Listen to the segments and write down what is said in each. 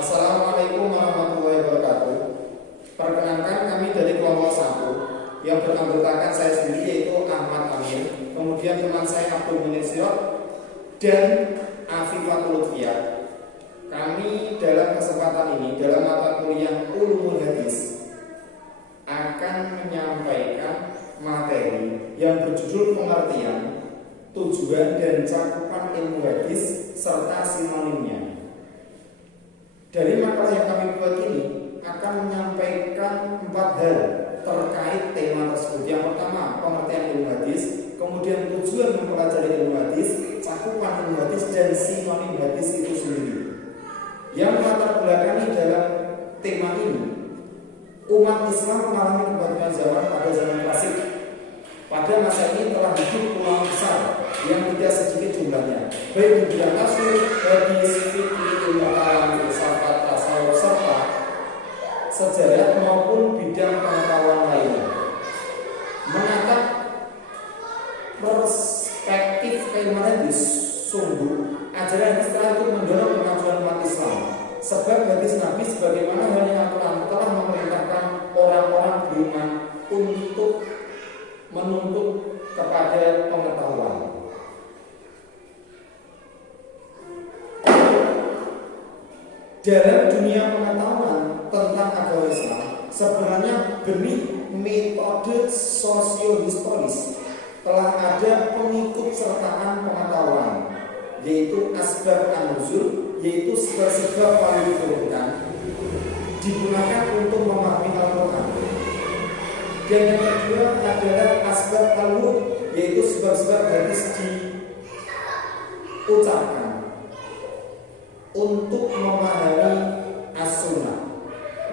Assalamualaikum warahmatullahi wabarakatuh. Perkenalkan, kami dari kelompok 1 yang beranggotakan saya sendiri yaitu Ahmad Amin, kemudian teman saya Abdul Munir Sirot dan Afifatul Lutfiyah. Kami dalam kesempatan ini dalam mata kuliah Ulumul Hadis akan menyampaikan materi yang berjudul pengertian, tujuan dan cakupan ilmu hadis serta sinonimnya. Dari makalah yang kami buat ini akan menyampaikan 4 hal terkait tema tersebut. Yang pertama, pengertian ilmu hadis, kemudian tujuan mempelajari ilmu hadis, cakupan ilmu hadis dan sinonim hadis itu sendiri. Yang latar belakangi dalam tema ini, umat Islam mengalami kebangkitan zaman pada zaman klasik. Pada masa ini telah hidup ulama besar yang tidak sedikit jumlahnya, baik di bidang tafsir, hadis, fikih, ilmu kalam, filsafat, tasawuf serta sejarah maupun bidang pengetahuan lainnya. Menatap perspektif keilmuan hadis, sungguh ajaran hadis telah untuk mendorong kemajuan umat Islam. Sebab hadis Nabi sebagaimana halnya Al-Quran telah memerintahkan orang-orang beriman untuk menuntut kepada pengetahuan. Dalam dunia pengetahuan tentang agama Islam, sebenarnya benih metode sosiohistoris telah ada pengikut sertaan pengetahuan, yaitu asbab an-nuzul, yaitu sebab-sebab paling diturunkan, digunakan untuk memahami Al-Quran. Dan yang kedua adalah asbab al-wud, yaitu sebab-sebab hadis diucapkan untuk memahami as-sunnah.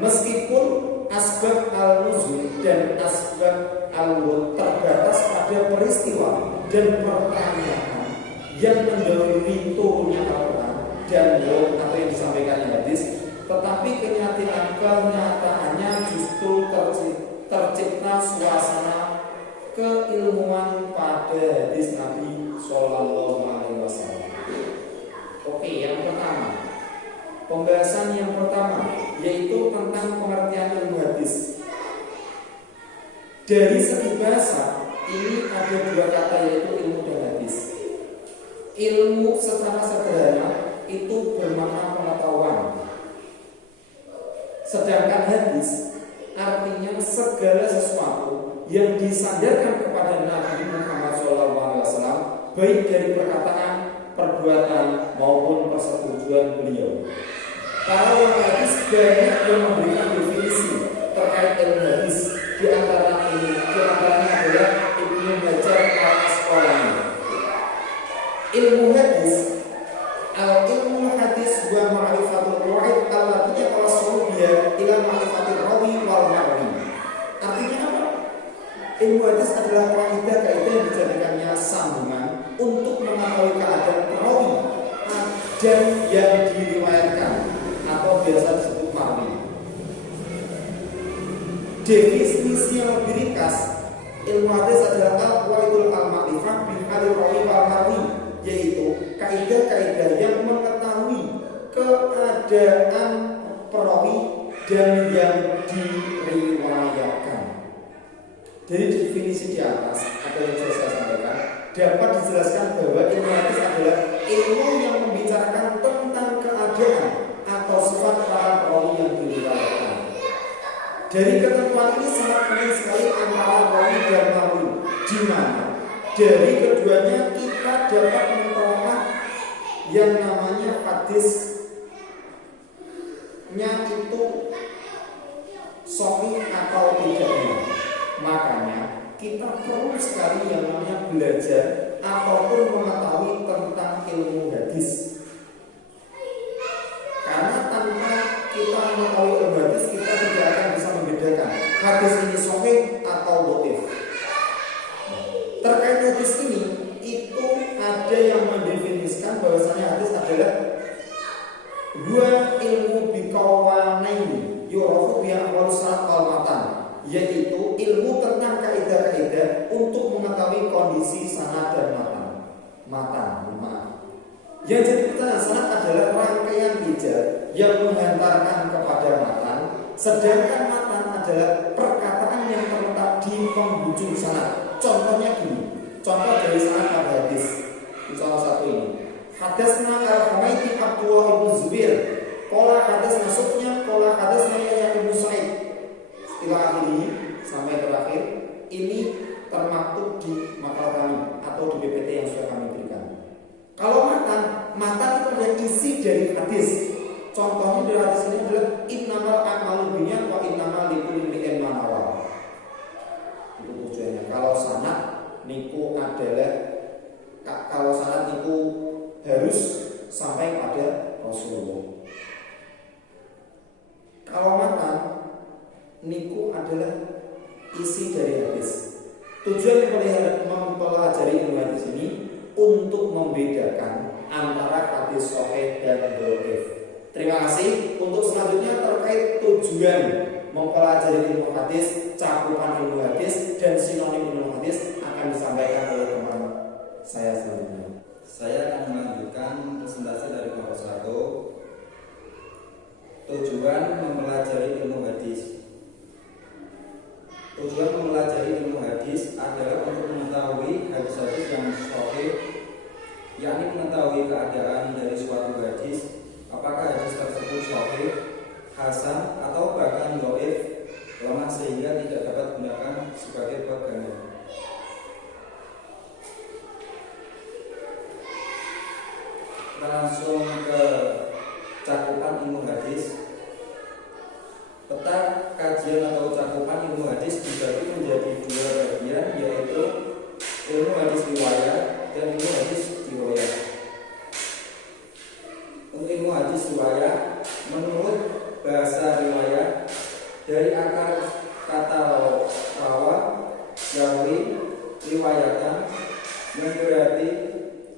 Meskipun asbab al-nuzul dan asbab al-wud terbatas pada peristiwa dan pertanyaan yang mendahului turunnya Al-Quran dan wud atau yang disampaikan hadis, tetapi kenyataannya justru tercipta suasana keilmuan pada hadis Nabi Sallallahu Alaihi Wasallam. Oke, yang pertama, pembahasan yang pertama yaitu tentang pengertian ilmu hadis. Dari segi bahasa ini ada 2 kata yaitu ilmu dan hadis. Ilmu secara sederhana itu bermakna pengetahuan, sedangkan hadis artinya segala sesuatu yang disandarkan kepada Nabi Muhammad SAW, baik dari perkataan, perbuatan maupun persetujuan beliau. Para ulama hadis banyak yang memberikan definisi terkait ilmu hadis. Di antaranya adalah Ibnu Hajar al-Asqalani. Ilmu hadis, al-ilmu hadis wa ma'rifatul qawaid allati yatawassalu biha ila ma'rifatil rawi wal marwi. Artinya apa? Ilmu hadis adalah kaidah-kaidah yang dijadikannya sambungan untuk mengetahui keadaan perawi dan yang diriwayatkan atau biasa disebut marwi. Definisi yang lebih ringkas, ilmu hadis adalah al-qawaidul al-ma'rifah bil hali rawi wal marwi, yaitu kaidah-kaidah yang mengetahui keadaan perawi dan yang diriwayatkan. Dari definisi di atas atau yang saya sampaikan dapat dijelaskan bahwa ilmu hadis adalah ilmu yang membicarakan tentang keadaan atau sifat para perawi yang diriwayatkan. Dari ketentuan ini sangat penting sekali antara rawi dan marwi, di mana dari keduanya kita dapat memperoleh yang namanya hadisnya itu sahih atau tidaknya. Makanya kita perlu sekali yang namanya belajar ataupun mengetahui tentang ilmu hadis. Karena tanpa kita mengetahui ilmu hadis, kita tidak akan bisa membedakan hadis ini sahih atau dhaif. Terkait hadis ini, itu ada yang mendefinisikan bahwasanya hadis adalah 2 ilmu biqawanaini yu'rafu bi ahwal sanad wal matan, yaitu ilmu tentang kaidah-kaidah untuk mengetahui kondisi sanad dan matan. Yang jadi pertanyaan, sanad adalah rangkaian ijaz yang menghantarkan kepada matan, sedangkan matan adalah perkataan yang terletak di penghujung sanad. Contohnya gini, contoh dari sanad pada hadis. Salah satu ini. Hadasna al-Humaiti Abdullah ibn Zubair. Qala hadasna Sufyan, qala hadasna Yahya ibn Sa'id. Istilah ini sampai terakhir ini termaktub di makalah kami atau di PPT yang sudah kami berikan. Kalau matan itu adalah isi dari hadis. Contohnya dari hadis ini adalah innamal a'malu binniyat wa innamal likulli imri'in ma nawa. Itu tujuannya. Kalau sanad niku harus sampai pada Rasulullah. Kalau matan niku adalah isi dari hadis. Tujuan mempelajari ilmu hadis ini untuk membedakan antara hadis sahih dan dhaif. Terima kasih. Untuk selanjutnya terkait tujuan mempelajari ilmu hadis, cakupan ilmu hadis dan sinonim ilmu hadis akan disampaikan oleh teman saya selanjutnya. Saya akan melanjutkan presentasi dari kelompok 1. Tujuan mempelajari ilmu hadis. Tujuan mempelajari ilmu hadis adalah untuk mengetahui hadis-hadis yang sahih, yakni mengetahui keadaan dari suatu hadis, apakah hadis tersebut sahih, hasan atau bahkan dhaif, lemah sehingga tidak dapat digunakan sebagai pegangan. Langsung ke cakupan ilmu hadis. Peta kajian atau cakupan ilmu hadis dibagi menjadi 2 bagian, yaitu ilmu hadis riwayat dan ilmu hadis dirayah. Untuk ilmu hadis riwayat, menurut bahasa riwayat dari akar kata rawa, yarwi, riwayatan yang berarti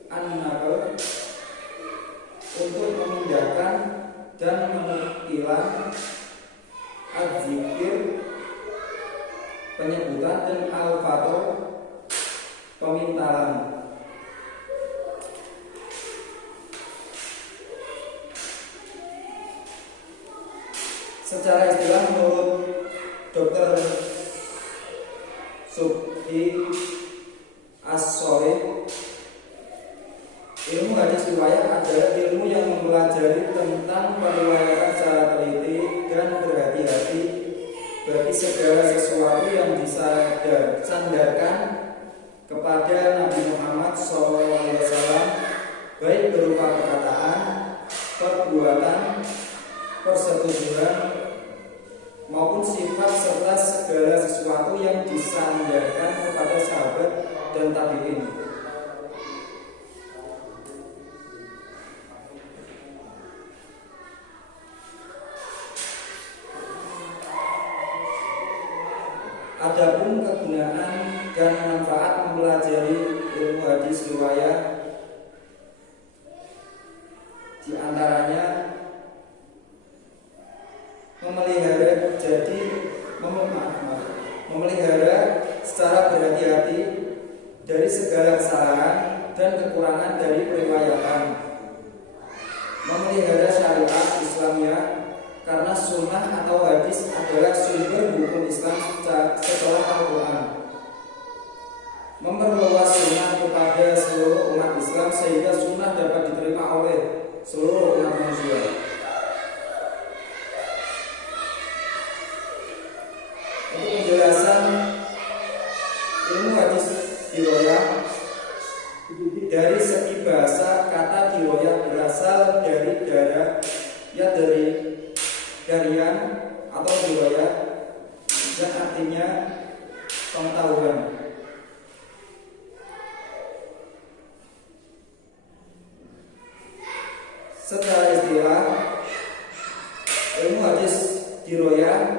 an-naql, untuk memindahkan dan menukilan, az-zikir, penyebutan, dan al-fatur, pemintalan. Secara istilah menurut Dr. Subki As-Solih, ilmu hadis riwayat adalah ilmu yang mempelajari tentang periwayatan secara teliti dan berhati-hati bagi segala sesuatu yang disandarkan kepada Nabi Muhammad SAW, baik berupa perkataan, perbuatan, persetujuan, maupun sifat serta segala sesuatu yang disandarkan kepada sahabat dan tabi'in. Adapun kegunaan dan manfaat mempelajari ilmu hadis riwayat, di antaranya memelihara secara berhati-hati dari segala kesalahan dan kekurangan dari periwayatan, memelihara syariat Islamiyah karena sunnah atau hadis adalah sumber hukum Islam setelah Al-Quran, memperluas sunnah kepada seluruh umat Islam sehingga sunnah dapat diterima oleh seluruh umat manusia. Untuk penjelasan ilmu hadis dirayah, dari segi bahasa kata dirayah berasal dari darian atau riwayat dan artinya pengetahuan. Secara istilah, ilmu hadis dirayah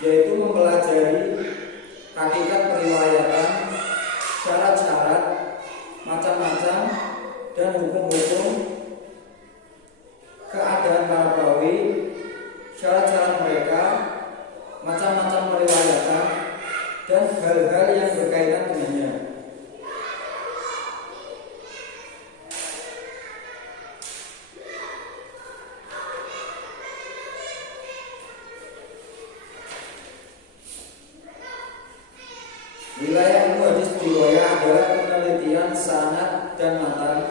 yaitu mempelajari hakikat periwayatan, syarat-syarat, macam-macam dan hukum-hukum, keadaan para perawi, syarat-syarat mereka, macam-macam periwayatan, dan hal-hal yang berkaitan dengannya. Wilayah ilmu hadis riwayah adalah penelitian sanad dan matan,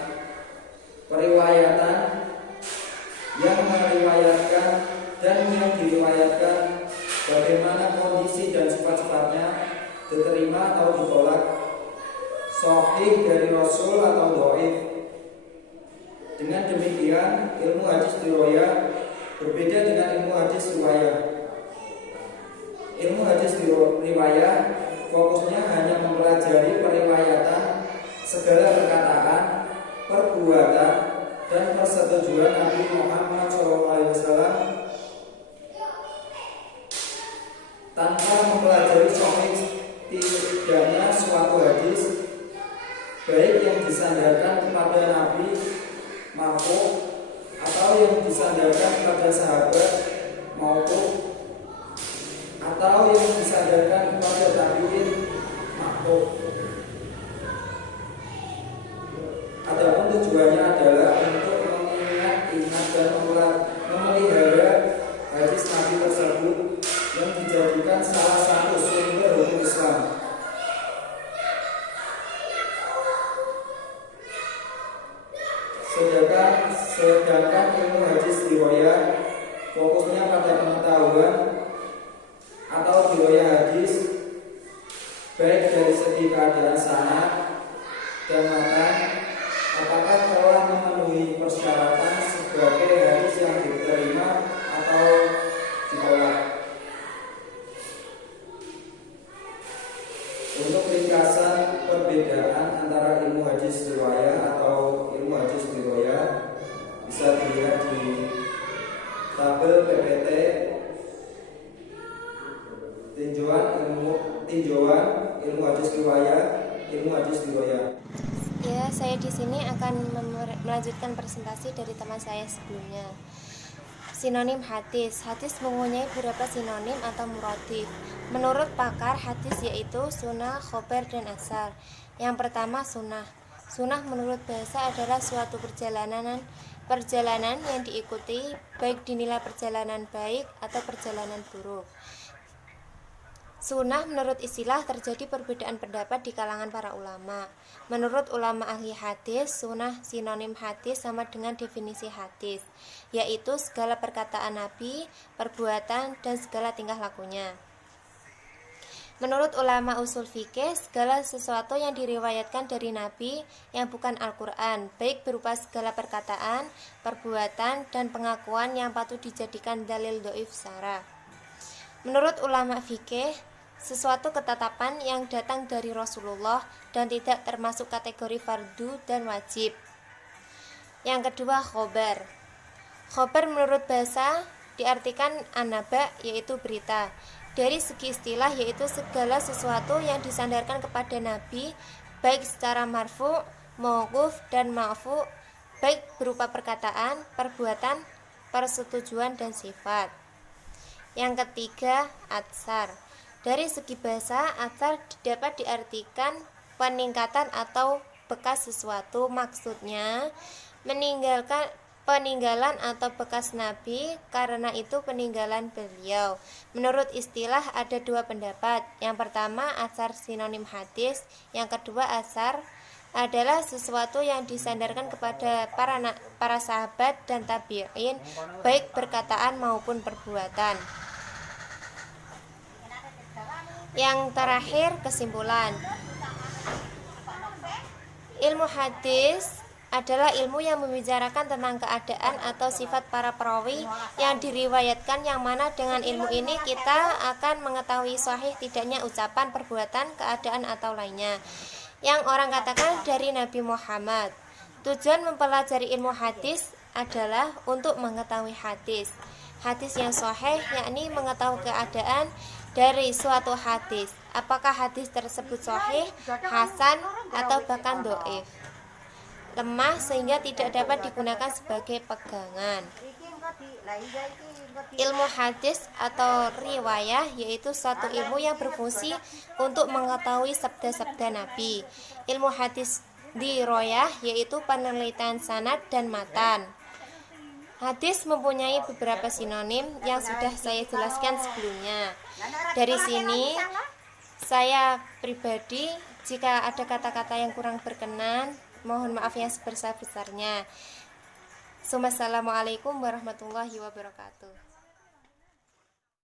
periwayatan yang meriwayatkan dan yang diriwayatkan, bagaimana kondisi dan sifat-sifatnya, diterima atau ditolak, sahih dari Rasul atau dhaif. Dengan demikian, ilmu hadis riwayah berbeda dengan ilmu hadis riwayah. Ilmu hadis riwayah fokusnya hanya mempelajari periwayatan segala perkataan, perbuatan, dan persetujuan Nabi Muhammad SAW tanpa mempelajari sahih tidaknya suatu hadis, baik yang disandarkan kepada Nabi marfu atau yang disandarkan kepada sahabat maupun atau yang disandarkan kepada tabi'in makhluk. Adapun tujuannya adalah untuk mengingat dan memelihara hadis Nabi tersebut yang dijadikan salah satu sumber hukum Islam. Sedangkan ilmu hadis riwayah fokusnya pada pengetahuan atau riwayah hadis, baik dari segi keadaan sanad dan matan, apakah telah memenuhi persyaratan sebagai hadis yang diterima atau ditolak. Untuk ringkasan perbedaan antara ilmu hadis riwayah atau ilmu hadis riwayah bisa dilihat di tabel PPT tinjauan ilmu hadis riwayah, ilmu hadis riwayah. Ya, saya di sini akan melanjutkan presentasi dari teman saya sebelumnya. Sinonim hadis. Hadis mempunyai beberapa sinonim atau muradif. Menurut pakar hadis yaitu sunnah, khobar, dan asar. Yang pertama sunnah. Sunnah menurut bahasa adalah suatu perjalanan yang diikuti, baik dinilai perjalanan baik atau perjalanan buruk. Sunnah menurut istilah terjadi perbedaan pendapat di kalangan para ulama. Menurut ulama ahli hadis, sunnah sinonim hadis sama dengan definisi hadis, yaitu segala perkataan Nabi, perbuatan, dan segala tingkah lakunya. Menurut ulama usul fikih, segala sesuatu yang diriwayatkan dari Nabi yang bukan Al-Quran, baik berupa segala perkataan, perbuatan, dan pengakuan yang patut dijadikan dalil dhaif syarah. Menurut ulama fikih, sesuatu ketetapan yang datang dari Rasulullah dan tidak termasuk kategori fardu dan wajib. Yang kedua, khobar. Khobar menurut bahasa diartikan an-naba, yaitu berita. Dari segi istilah yaitu segala sesuatu yang disandarkan kepada Nabi, baik secara marfu, mauquf, dan ma'fu, baik berupa perkataan, perbuatan, persetujuan, dan sifat. Yang ketiga, atsar. Dari segi bahasa, atsar dapat diartikan peningkatan atau bekas sesuatu, maksudnya peninggalan atau bekas Nabi, karena itu peninggalan beliau. Menurut istilah ada dua pendapat. Yang pertama, atsar sinonim hadis. Yang kedua, atsar adalah sesuatu yang disandarkan kepada para sahabat dan tabi'in, baik perkataan maupun perbuatan. Yang terakhir, kesimpulan. Ilmu hadis adalah ilmu yang membicarakan tentang keadaan atau sifat para perawi yang diriwayatkan, yang mana dengan ilmu ini kita akan mengetahui sahih tidaknya ucapan, perbuatan, keadaan, atau lainnya yang orang katakan dari Nabi Muhammad. Tujuan mempelajari ilmu hadis adalah untuk mengetahui hadis yang sahih, yakni mengetahui keadaan dari suatu hadis, apakah hadis tersebut sahih, hasan, atau bahkan dhaif, lemah sehingga tidak dapat digunakan sebagai pegangan. Ilmu hadis atau riwayah yaitu suatu ilmu yang berfungsi untuk mengetahui sabda-sabda Nabi. Ilmu hadis riwayah yaitu penelitian sanad dan matan. Hadis mempunyai beberapa sinonim yang sudah saya jelaskan sebelumnya. Dari sini Saya pribadi, jika ada kata-kata yang kurang berkenan, mohon maaf yang sebesar-besarnya. Assalamualaikum warahmatullahi wabarakatuh.